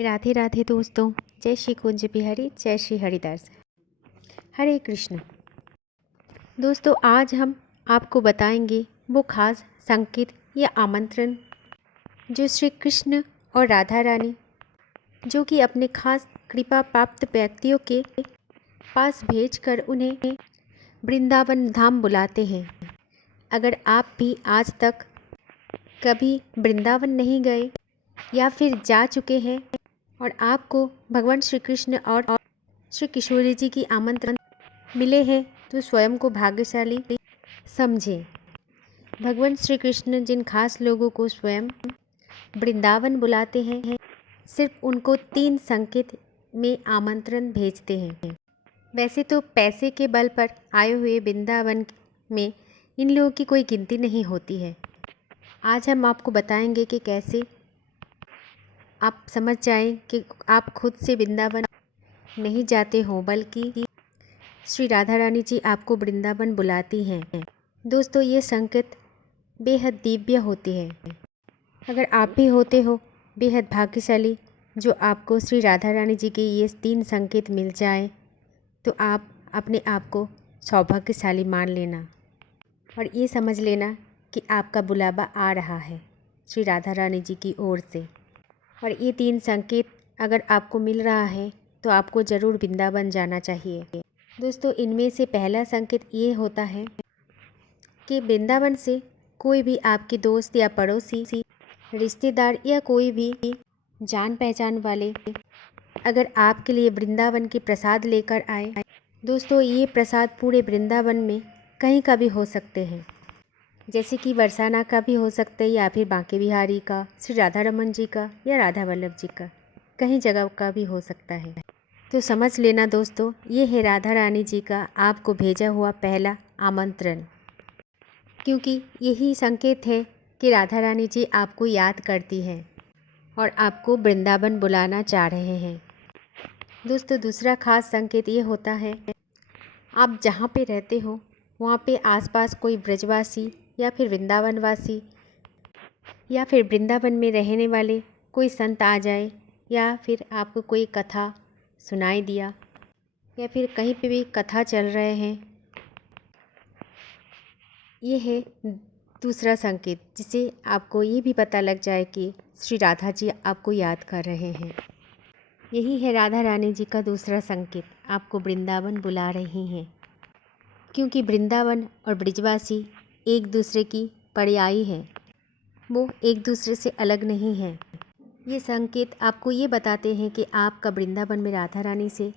राधे राधे दोस्तों। जय श्री कुंज बिहारी, जय श्री हरिदास, हरे कृष्ण। दोस्तों, आज हम आपको बताएंगे वो खास संकेत या आमंत्रण जो श्री कृष्ण और राधा रानी जो कि अपने खास कृपा प्राप्त व्यक्तियों के पास भेजकर उन्हें वृंदावन धाम बुलाते हैं। अगर आप भी आज तक कभी वृंदावन नहीं गए या फिर जा चुके हैं और आपको भगवान श्री कृष्ण और श्री किशोरी जी की आमंत्रण मिले हैं तो स्वयं को भाग्यशाली समझें। भगवान श्री कृष्ण जिन खास लोगों को स्वयं वृंदावन बुलाते हैं, सिर्फ उनको 3 संकेत में आमंत्रण भेजते हैं। वैसे तो पैसे के बल पर आए हुए वृंदावन में इन लोगों की कोई गिनती नहीं होती है। आज हम आपको बताएंगे कि कैसे आप समझ जाएं कि आप खुद से वृंदावन नहीं जाते हो, बल्कि श्री राधा रानी जी आपको वृंदावन बुलाती हैं। दोस्तों, ये संकेत बेहद दिव्य होते हैं। अगर आप भी होते हो बेहद भाग्यशाली जो आपको श्री राधा रानी जी के ये 3 संकेत मिल जाए, तो आप अपने आप को सौभाग्यशाली मान लेना और ये समझ लेना कि आपका बुलावा आ रहा है श्री राधा रानी जी की ओर से। और ये 3 संकेत अगर आपको मिल रहा है तो आपको ज़रूर वृंदावन जाना चाहिए। दोस्तों, इनमें से पहला संकेत ये होता है कि वृंदावन से कोई भी आपके दोस्त या पड़ोसी, रिश्तेदार या कोई भी जान पहचान वाले अगर आपके लिए वृंदावन के प्रसाद लेकर आए। दोस्तों, ये प्रसाद पूरे वृंदावन में कहीं का भी हो सकते हैं, जैसे कि बरसाना का भी हो सकता है या फिर बांके बिहारी का, श्री राधा रमन जी का या राधा वल्लभ जी का, कहीं जगह का भी हो सकता है। तो समझ लेना दोस्तों, ये है राधा रानी जी का आपको भेजा हुआ पहला आमंत्रण, क्योंकि यही संकेत है कि राधा रानी जी आपको याद करती हैं और आपको वृंदावन बुलाना चाह रहे हैं। दोस्तों, दूसरा खास संकेत ये होता है, आप जहाँ पे रहते हो वहाँ पे आसपास कोई ब्रजवासी या फिर वृंदावनवासी या फिर वृंदावन में रहने वाले कोई संत आ जाए, या फिर आपको कोई कथा सुनाई दिया, या फिर कहीं पे भी कथा चल रहे हैं। ये है दूसरा संकेत, जिससे आपको ये भी पता लग जाए कि श्री राधा जी आपको याद कर रहे हैं। यही है राधा रानी जी का दूसरा संकेत, आपको वृंदावन बुला रही हैं, क्योंकि वृंदावन और ब्रिजवासी एक दूसरे की पर्यायी हैं, वो एक दूसरे से अलग नहीं हैं। ये संकेत आपको ये बताते हैं कि आपका वृंदावन में राधा रानी से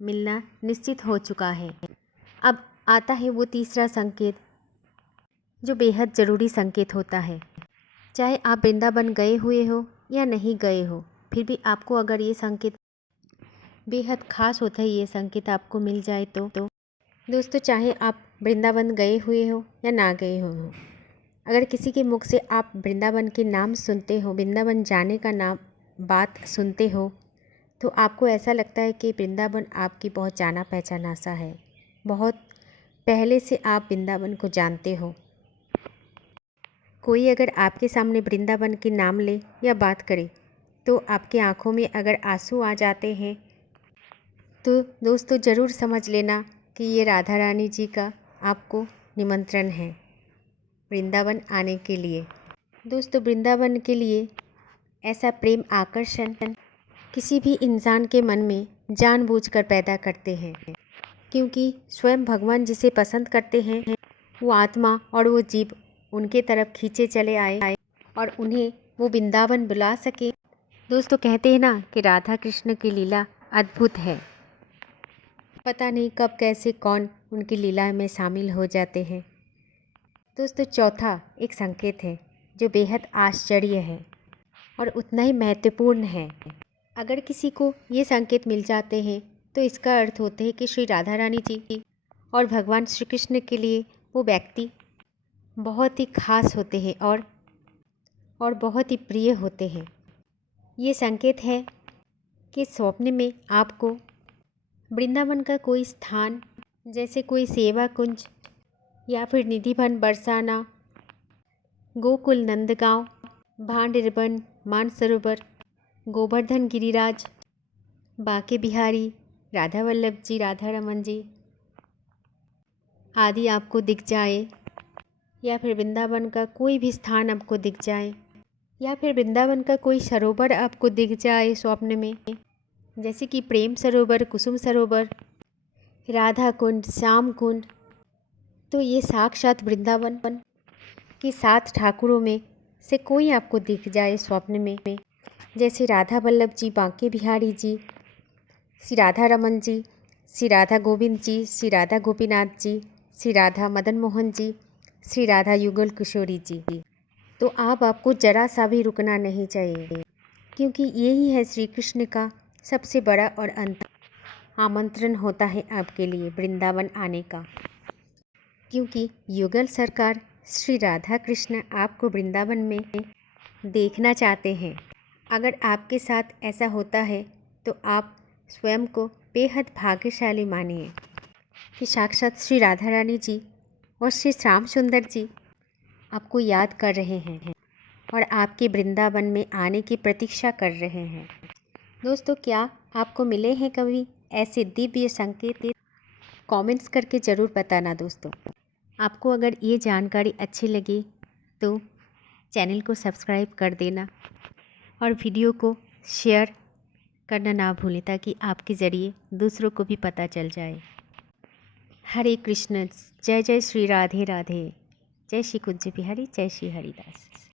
मिलना निश्चित हो चुका है। अब आता है वो तीसरा संकेत जो बेहद ज़रूरी संकेत होता है। चाहे आप वृंदावन गए हुए हो या नहीं गए हो, फिर भी आपको अगर ये संकेत बेहद खास होता है, ये संकेत आपको मिल जाए तो दोस्तों, चाहे आप वृंदावन गए हुए हो या ना गए हो, अगर किसी के मुख से आप वृंदावन के नाम सुनते हो, वृंदावन जाने का नाम बात सुनते हो, तो आपको ऐसा लगता है कि वृंदावन आपकी बहुत जाना पहचाना सा है, बहुत पहले से आप वृंदावन को जानते हो। कोई अगर आपके सामने वृंदावन के नाम ले या बात करे तो आपकी आँखों में अगर आंसू आ जाते हैं, तो दोस्तों ज़रूर समझ लेना कि ये राधा रानी जी का आपको निमंत्रण है वृंदावन आने के लिए। दोस्तों, वृंदावन के लिए ऐसा प्रेम आकर्षण किसी भी इंसान के मन में जानबूझकर पैदा करते हैं, क्योंकि स्वयं भगवान जिसे पसंद करते हैं वो आत्मा और वो जीव उनके तरफ खींचे चले आए और उन्हें वो वृंदावन बुला सके। दोस्तों, कहते हैं ना कि राधा कृष्ण की लीला अद्भुत है, पता नहीं कब कैसे कौन उनकी लीला में शामिल हो जाते हैं। दोस्तों, चौथा एक संकेत है जो बेहद आश्चर्य है और उतना ही महत्वपूर्ण है। अगर किसी को ये संकेत मिल जाते हैं तो इसका अर्थ होता है कि श्री राधा रानी जी और भगवान श्री कृष्ण के लिए वो व्यक्ति बहुत ही खास होते हैं और बहुत ही प्रिय होते हैं। ये संकेत है कि स्वप्न में आपको वृंदावन का कोई स्थान, जैसे कोई सेवा कुंज या फिर निधिवन बरसाना, गोकुल नंदगांव, भांड रिबन, मानसरोवर गोवर्धन गिरिराज, बांके बिहारी, राधा वल्लभ जी, राधा रमन जी आदि आपको दिख जाए, या फिर वृंदावन का कोई भी स्थान आपको दिख जाए, या फिर वृंदावन का कोई सरोवर आपको दिख जाए स्वप्न में, जैसे कि प्रेम सरोवर, कुसुम सरोवर, राधा कुंड, श्याम कुंड, तो ये साक्षात वृंदावन के 7 ठाकुरों में से कोई आपको दिख जाए स्वप्न में, जैसे राधा वल्लभ जी, बांके बिहारी जी, श्री राधा रमन जी, श्री राधा गोविंद जी, श्री राधा गोपीनाथ जी, श्री राधा मदन मोहन जी, श्री राधा युगल किशोरी जी, तो आपको ज़रा सा भी रुकना नहीं चाहिए, क्योंकि यही है श्री कृष्ण का सबसे बड़ा और अंतिम आमंत्रण होता है आपके लिए वृंदावन आने का, क्योंकि युगल सरकार श्री राधा कृष्ण आपको वृंदावन में देखना चाहते हैं। अगर आपके साथ ऐसा होता है तो आप स्वयं को बेहद भाग्यशाली मानिए कि साक्षात श्री राधा रानी जी और श्री श्याम सुंदर जी आपको याद कर रहे हैं और आपके वृंदावन में आने की प्रतीक्षा कर रहे हैं। दोस्तों, क्या आपको मिले हैं कभी ऐसे दिव्य संकेत? कमेंट्स करके ज़रूर बताना दोस्तों। आपको अगर ये जानकारी अच्छी लगी तो चैनल को सब्सक्राइब कर देना और वीडियो को शेयर करना ना भूलें, ताकि आपके ज़रिए दूसरों को भी पता चल जाए। हरे कृष्ण, जय जय श्री राधे राधे, जय श्री कुंज बिहारी, जय श्री हरिदास।